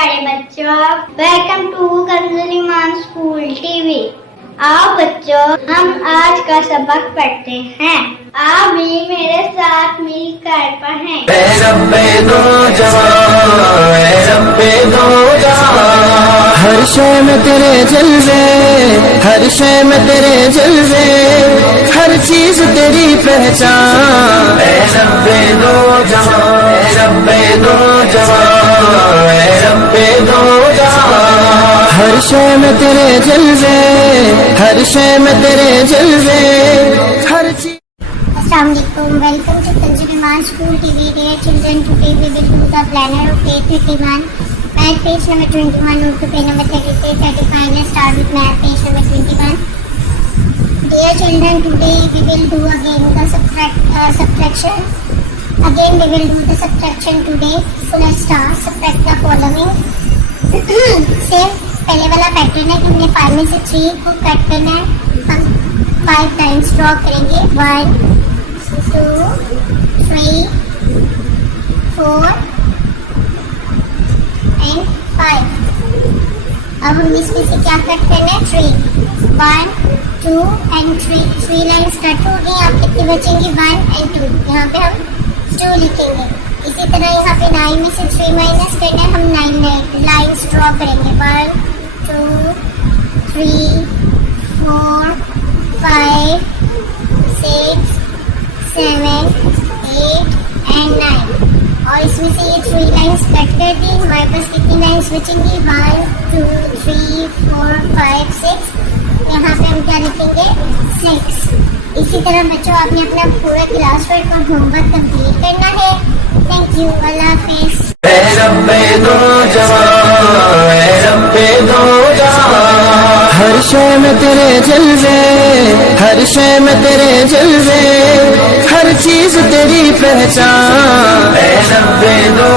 प्यारे बच्चों, welcome to Kanzul Iman school TV. आओ बच्चों, हम आज का सबक पढ़ते हैं। आप भी मेरे साथ मिलकर पढ़ें। हर शय में तेरे जलवे, हर शय में तेरे जलवे, हर चीज तेरी पहचान। रब्बे दो जहां, रब्बे दो जहां, रब्बे दो जहां। हर शय में तेरे जलवे, हर शय में तेरे जलवे, हर चीज। Assalamualaikum. Welcome to Kanjual Iman School TV. Dear children, today we will do the planner of day 31. Math page number 21, note to page number 33, 35. Let's start with math page number 21. Dear children, today we will do again the subtraction. Again we will do the subtraction today. So let's start. Subtract the following. Same पहले वाला pattern है कि हमने 5 में से 3 को cut करना है। हम 5 टाइम्स ड्रॉ करेंगे। 1 2 3 4 and 5। अब हम इसमें से क्या कट करना है? 3 1 2 and 3। 3 लाइन्स कट हो गई। यहाँ कितनी बचेंगी? 1 and 2। यहाँ पे हम 2 लिखेंगे। इसी तरह यहाँ पे 9 में से 3 माइनस करना है। हम 9 लाइन्स ड्रॉ करेंगे। 1 2 3 4 5 6 7 8 and 9। और इसमें से ये 3 लाइन्स कट कर दी। हमारे पास कितनी लाइन्स बचेंगी? 1 2 3 4 5 6। यहाँ पे हम क्या लिखेंगे? 6। इसी तरह बच्चों, आपने अपना पूरा क्लास वर्क और होमवर्क कंप्लीट करना है। Thank you. अल्लाह हाफिज। हर शय में तेरे जलवे, हर शय में तेरे जलवे, हर चीज तेरी पहचान। रब्बे दो